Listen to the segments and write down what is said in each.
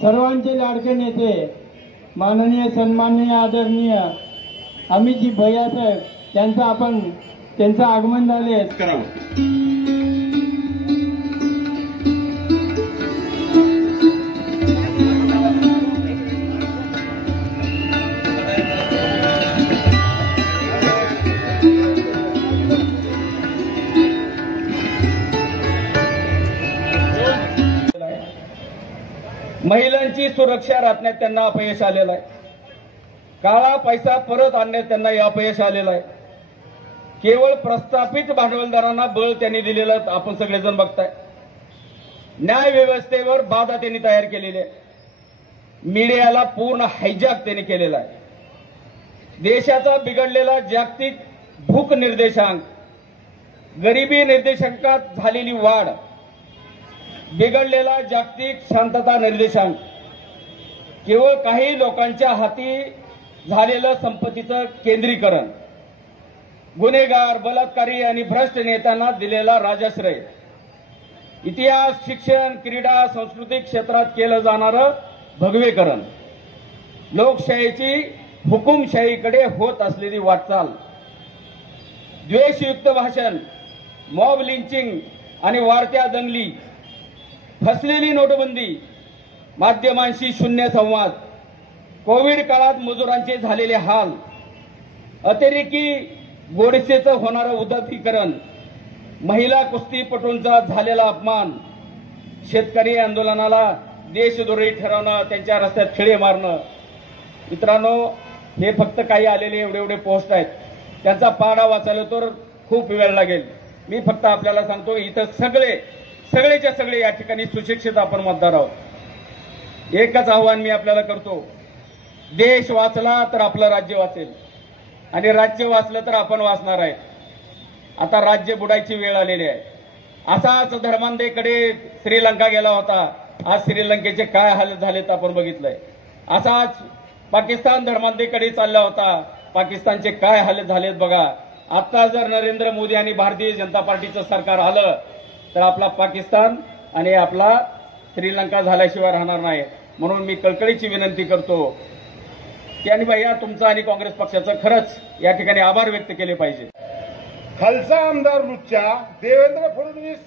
सर्वांचे लाडके नेते माननीय सन्माननीय आदरणीय अमितजी भैयासाहेब त्यांचं आगमन झाले। महिलांची सुरक्षा राखण्यात त्यांना अपयश आलेलं आहे। काळा पैसा परत आणण्यात त्यांना अपयश आलेलं आहे। केवळ प्रस्थापित भांडवलदारांना बळ त्यांनी दिलेलं आपण सगळेजण बघताय। न्याय व्यवस्थेवर बाधा त्यांनी तयार केलेली आहे। मीडियाला पूर्ण हायजॅक त्यांनी केलेला आहे। देशाचा बिघडलेला जागतिक भूक निर्देशांक, गरिबी निर्देशांकात झालेली वाढ, बिघडलेला जागतिक शांतता निर्देशांक, केवळ काही लोकांच्या हाती झालेलं संपत्तीचं केंद्रीकरण, गुन्हेगार, बलात्कारी आणि भ्रष्ट नेत्यांना दिलेला राजाश्रय, इतिहास, शिक्षण, क्रीडा, सांस्कृतिक क्षेत्रात केलं जाणारं भगवेकरण, लोकशाहीची हुकुमशाहीकडे होत असलेली वाटचाल, द्वेषयुक्त भाषण, मॉब लिंचिंग आणि वाढत्या दंगली, फसलेली नोटबंदी, माध्यमांशी शून्य संवाद, कोविड काळात मजुरांचे झालेले हाल, अतिरेकी गोडसेचं होणारं उदात्तीकरण, महिला कुस्तीपटूंचा झालेला अपमान, शेतकरी आंदोलनाला देशद्रोही ठरवणं, त्यांच्या रस्त्यात खिळे मारणं। मित्रांनो, हे फक्त काही आलेले एवढे पोस्ट आहेत। त्यांचा पाडा वाचायला तर खूप वेळ लागेल। मी फक्त आपल्याला सांगतो, इथं सगळेच्या सगळे या ठिकाणी सुशिक्षित आपण मतदार आहोत। एकच आव्हान मी आपल्याला करतो, देश वाचला तर आपलं राज्य वाचेल आणि राज्य वाचलं तर आपण वाचणार आहे। आता राज्य बुडायची वेळ आलेली आहे। असाच धर्मांधेकडे श्रीलंका गेला होता, आज श्रीलंकेचे काय हाल झालेत आपण बघितलंय। असाच पाकिस्तान धर्मांधेकडे चालला होता, पाकिस्तानचे काय हाल झालेत बघा। आता जर नरेंद्र मोदी आणि भारतीय जनता पार्टीचं सरकार आलं तर आपला पाकिस्तान आणि आपला श्रीलंका झाल्याशिवाय राहणार नाही। म्हणून मी कळकळीची विनंती करतो की आणि भैया तुमचा आणि काँग्रेस पक्षाचं खरंच या ठिकाणी आभार व्यक्त केले पाहिजे। खालचा आमदार लुच्चा, देवेंद्र फडणवीस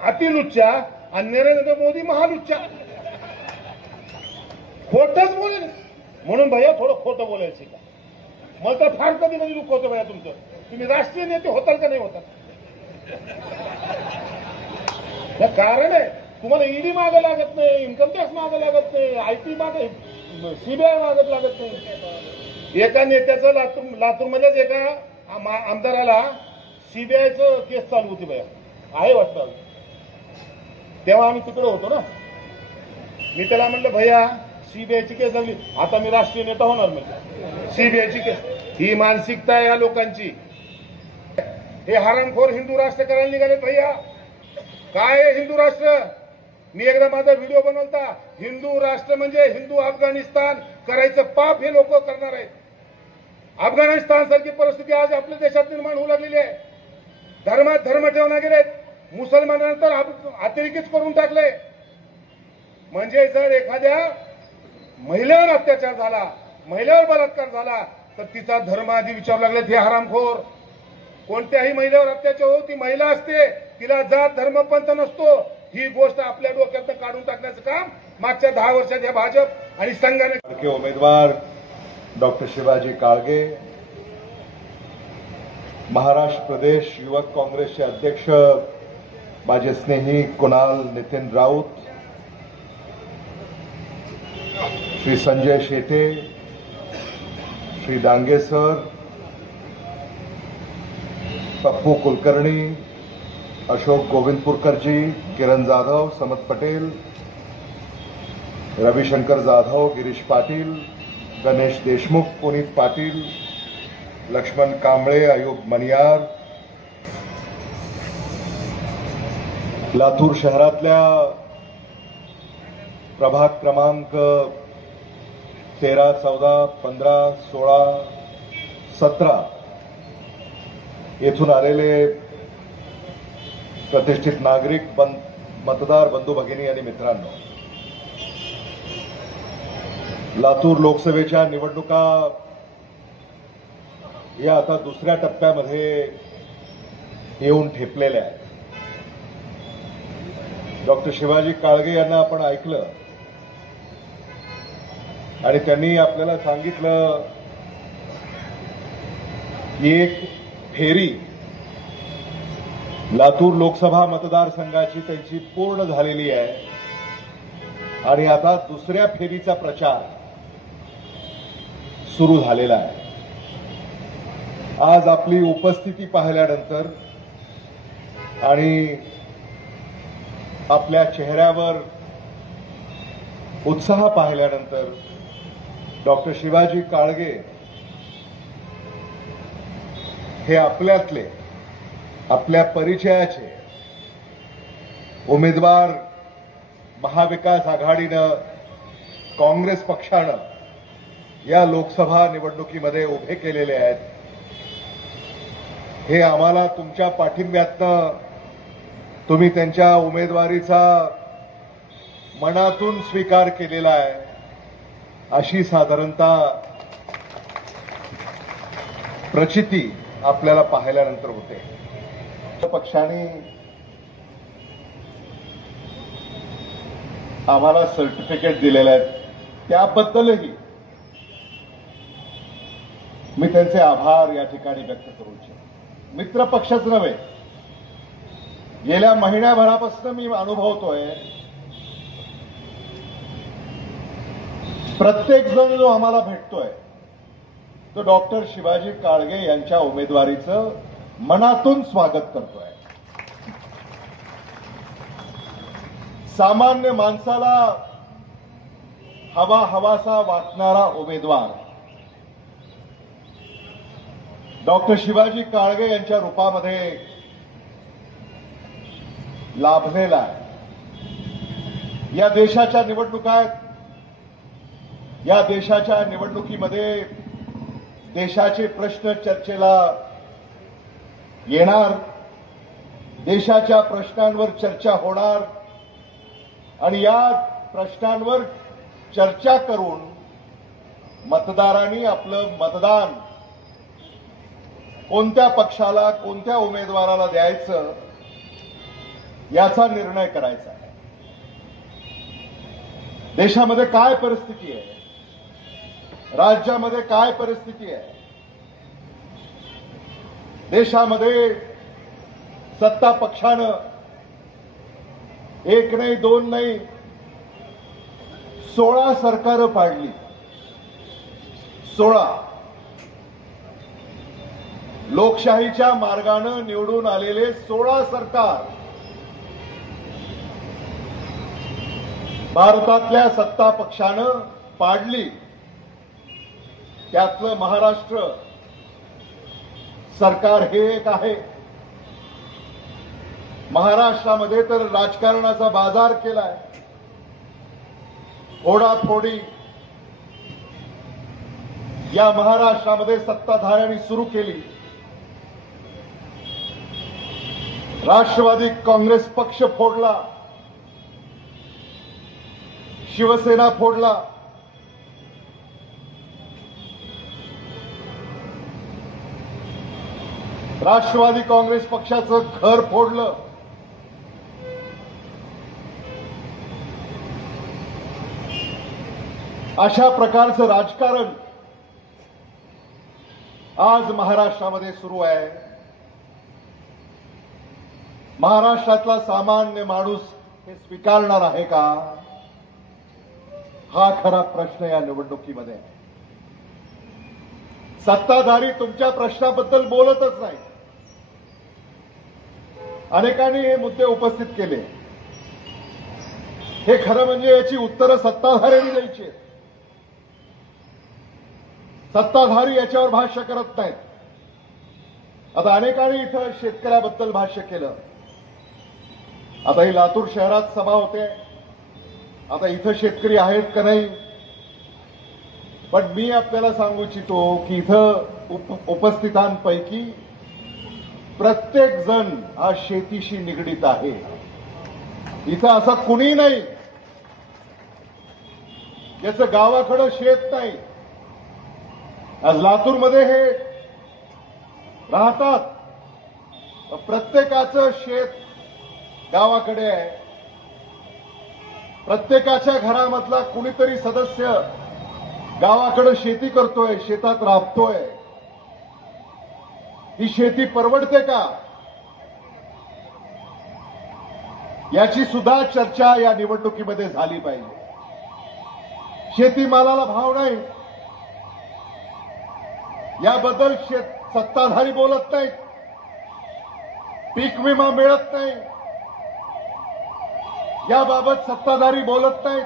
अतिलुच्चा आणि नरेंद्र मोदी महालुच्चा। खोटच बोलेल म्हणून भैया थोडं खोटं बोलायचं शिका। मला तर फार कधी दुःख होतं भैया तुमचं। तुम्ही राष्ट्रीय नेते होताल का नाही होता? कारण आहे तुम्हाला ईडी मागे लागत नाही, इन्कम टॅक्स मागे लागत नाही, आयटी मागे, सीबीआय मागत लागत नाही। एका नेत्याचं लातूरमध्येच एका आमदाराला सीबीआयचं केस चालू होती भैया, आहे वाटतं। तेव्हा आम्ही तिकडे होतो ना। मी त्याला म्हणलं भैया सीबीआयची केस लागली, आता मी राष्ट्रीय नेता होणार म्हणजे सीबीआयची केस। ही मानसिकता आहे या लोकांची। हे हरामखोर हिंदू राष्ट्र करायला निघाले भैया। काय आहे हिंदू राष्ट्र? मी एकदा माझा व्हिडिओ बनवता, हिंदू राष्ट्र म्हणजे हिंदू अफगाणिस्तान करायचं पाप हे लोक करणार आहेत। अफगाणिस्तान सारखी परिस्थिती आज आपल्या देशात निर्माण होऊ लागलेली आहे। धर्मात धर्म ठेवण्यात गेलेत, मुसलमानांतर अतिरेकीच करून टाकले। म्हणजे जर एखाद्या महिलेवर अत्याचार झाला, महिलेवर बलात्कार झाला तर तिचा धर्म आधी विचारू लागलेत हे हरामखोर। कोणत्याही महिलेवर अत्याचार हो, ती महिला असते, तिला जात धर्म पंथ नसतो। ही गोष्ट आपल्या डोक्यात काढून टाकण्याचं काम मागच्या 10 वर्षात या भाजप आणि संघाने। उमेदवार डॉक्टर शिवाजी काळगे, महाराष्ट्र प्रदेश युवक काँग्रेसचे अध्यक्ष माझे स्नेही कुणाल नितीन राऊत, श्री संजय शेटे, श्री डांगे सर, पप्पू कुलकर्णी, अशोक गोविंदपुरकर जी, किरण जाधव, समत पटेल, रविशंकर जाधव, गिरीश पाटील, गणेश देशमुख, पुनीत पाटील, लक्ष्मण कांबळे, अयूब मनियार, लातूर शहरातल्या प्रभाग क्रमांक 13, 14, 15, 16, 17 येथून आलेले प्रतिष्ठित नागरिक, मतदार बंधू भगिनी आणि मित्रांनो, लातूर लोकसभेच्या निवडणुका या आता दुसऱ्या टप्प्यामध्ये येऊन ठेपलेल्या आहेत. डॉक्टर शिवाजी काळगे यांना आपण ऐकलं आणि त्यांनी आपल्याला सांगितलं की एक फेरी लातूर लोकसभा मतदारसंघाची त्यांची पूर्ण झालेली आहे आणि आता दुसऱ्या फेरीचा प्रचार सुरू झालेला आहे. आज आपली उपस्थिती पाहिल्यानंतर आणि आपल्या चेहऱ्यावर उत्साह पाहिल्यानंतर डॉक्टर शिवाजी काळगे हे आपल्यातले, आपल्या परिचयाचे उमेदवार महाविकास आघाडीनं, काँग्रेस पक्षानं या लोकसभा निवडणुकीमध्ये उभे केलेले आहेत. हे आम्हाला तुमच्या पाठिंब्यातनं तुम्ही त्यांच्या उमेदवारीचा मनातून स्वीकार केलेला आहे, अशी साधारणतः प्रचिती आपल्याला पाहिल्यानंतर होते. पक्षाने आम्हाला सर्टिफिकेट दिलेलं आहे, त्याबद्दलही मी त्यांचे आभार या ठिकाणी व्यक्त करू इच्छितो. मित्र पक्षच नव्हे, गेल्या महिन्याभरापासून मी अनुभवतोय, प्रत्येक जण जो आम्हाला भेटतोय तो डॉक्टर शिवाजी काळगे यांच्या उमेदवारीचं मनातून स्वागत करतोय. सामान्य माणसाला हवासा वाटणारा उमेदवार डॉक्टर शिवाजी काळगे यांच्या रूपामध्ये लाभलेला आहे. या देशाच्या निवडणुका आहेत. या देशाच्या निवडणुकीमध्ये देशाचे प्रश्न चर्चेला येणार, देशाच्या प्रश्नांवर चर्चा होणार आणि या प्रश्नांवर चर्चा करून मतदारांनी आपलं मतदान कोणत्या पक्षाला, कोणत्या उमेदवाराला द्यायचं याचा निर्णय करायचा आहे. देशामध्ये काय परिस्थिती आहे, राज्यामध्ये काय परिस्थिती आहे, देशामध्ये सत्ता पक्षानं एक नाही, दोन नाही, 16 सरकारं पाडली. 16 लोकशाहीच्या मार्गानं निवडून आलेले 16 सरकार भारतातल्या सत्ता पक्षानं पाडली. त्यातलं महाराष्ट्र सरकार हे एक आहे. महाराष्ट्रामध्ये तर राजकारणाचा बाजार केलाय, फोडाफोडी या महाराष्ट्रामध्ये सत्ताधाऱ्यांनी सुरू केली. राष्ट्रवादी काँग्रेस पक्ष फोडला, शिवसेना फोडला, राष्ट्रवादी काँग्रेस पक्षाचं घर फोडलं. अशा प्रकारचं राजकारण आज महाराष्ट्रामध्ये सुरू आहे. महाराष्ट्रातला सामान्य माणूस हे स्वीकारणार आहे का, हा खरा प्रश्न या निवडणुकीमध्ये आहे. सत्ताधारी तुमच्या प्रश्नाबद्दल बोलतच नाही. अनेकांनी हे मुद्दे उपस्थित केले. हे खरं म्हणजे याची उत्तरं सत्ताधाऱ्यांनी द्यायची आहेत. सत्ताधारी याच्यावर भाष्य करत नाहीत. आता अनेकांनी इथं शेतकऱ्याबद्दल भाष्य केलं. आता ही लातूर शहरात सभा होते. आता इथं शेतकरी आहेत का नाही, पण मी आपल्याला सांगू इच्छितो की इथं उपस्थितांपैकी प्रत्येक जण हा शेतीशी निगडीत आहे. इथं असं कुणी नाही याचं गावाकडं शेत नाही. आज लातूरमध्ये हे राहतात, प्रत्येकाचं शेत गावाकडे आहे. प्रत्येकाच्या घरामधला कुणीतरी सदस्य गावाकडे शेती करतोय, शेतात राबतोय. ही शेती परवडते का, याची सुद्धा चर्चा या निवडणुकीमध्ये झाली पाहिजे. शेतीमालाला भाव नाही याबद्दल सत्ताधारी बोलत नाहीत. पीक विमा मिळत नाही याबाबत सत्ताधारी बोलत नाहीत.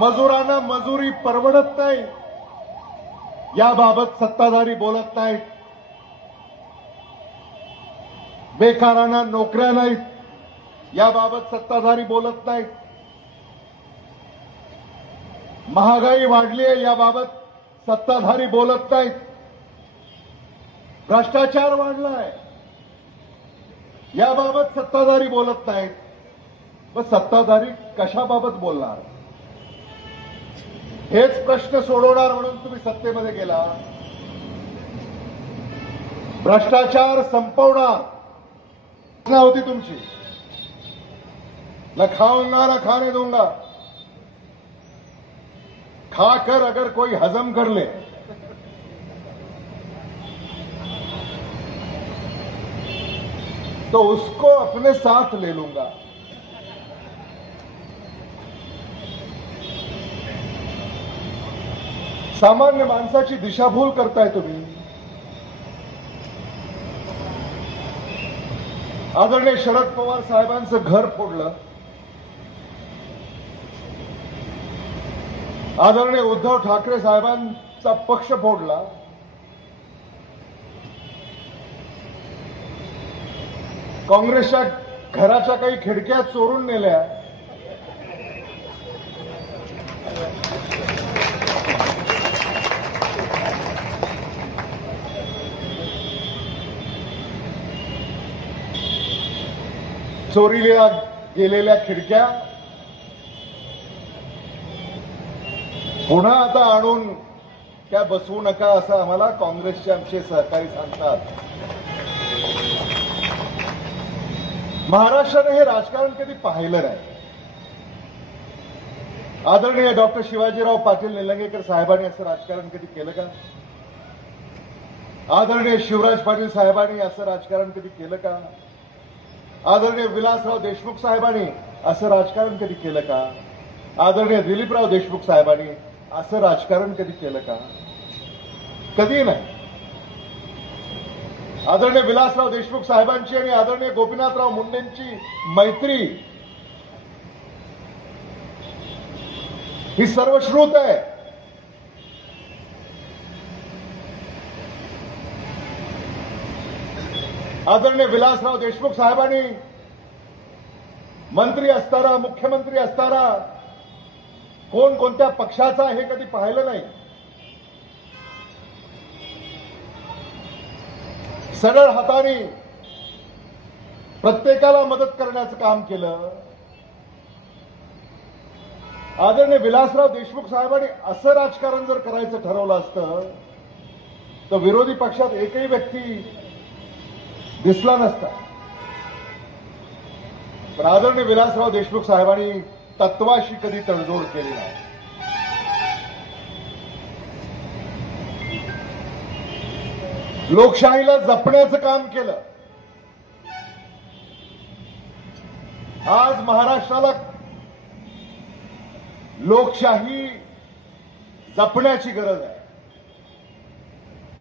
मजुरांना मजुरी परवडत नाही याबाबत सत्ताधारी बोलत नाहीत. बेकारांना नोकऱ्या नाहीत याबाबत सत्ताधारी बोलत नाहीत. महागाई वाढली आहे याबाबत सत्ताधारी बोलत नाहीत. भ्रष्टाचार वाढलाय याबाबत सत्ताधारी बोलत नाहीत. पण सत्ताधारी कशाबाबत बोलणार, हेच प्रश्न सोडवणार म्हणून तुम्ही सत्तेमध्ये गेला. भ्रष्टाचार संपवणार होती तुमची. न खाऊंगा न खाने दूंगा, खाकर अगर कोई हजम कर ले तो उसको अपने साथ ले लूंगा. सामान्य माणसाची दिशाभूल करताय तुम्ही. आदरणीय शरद पवार साहेबांचं घर फोडलं. आदरणीय उद्धव ठाकरे साहेबांचा पक्ष फोडला. काँग्रेसच्या घराच्या काही खिडक्या चोरून नेल्या. चोरीला गेलेल्या खिडक्या पुन्हा आता आणून त्या बसवू नका असं आम्हाला काँग्रेसचे आमचे सहकारी सांगतात. महाराष्ट्राने हे राजकारण कधी पाहिलं नाही. आदरणीय डॉक्टर शिवाजीराव पाटील निलंगेकर साहेबांनी असं राजकारण कधी केलं का? आदरणीय शिवराज पाटील साहेबांनी असं राजकारण कधी केलं का? आदरणीय विलासराव देशमुख साहेबांनी असं राजकारण कधी केलं का? आदरणीय दिलीपराव देशमुख साहेबांनी असं राजकारण कधी केलं का? कधी नाही. आदरणीय विलासराव देशमुख साहेबांची आणि आदरणीय गोपीनाथराव मुंडेंची मैत्री ही सर्वश्रुत आहे. आदरणीय विलासराव देशमुख साहेबांनी मंत्री असताना, मुख्यमंत्री असताना कोण कोणत्या पक्षाचा हे कधी पाहिलं नाही. सरळ हाताने प्रत्येकाला मदत करण्याचं काम केलं. आदरणीय विलासराव देशमुख साहेबांनी असं राजकारण जर करायचं ठरवलं असतं तर विरोधी पक्षात एकही व्यक्ती दिसला नसता. पण आदरणीय विलासराव देशमुख साहेबांनी तत्वाशी कधी तडजोड केली नाही. लोकशाहीला जपण्याचं काम केलं. आज महाराष्ट्राला लोकशाही जपण्याची गरज आहे.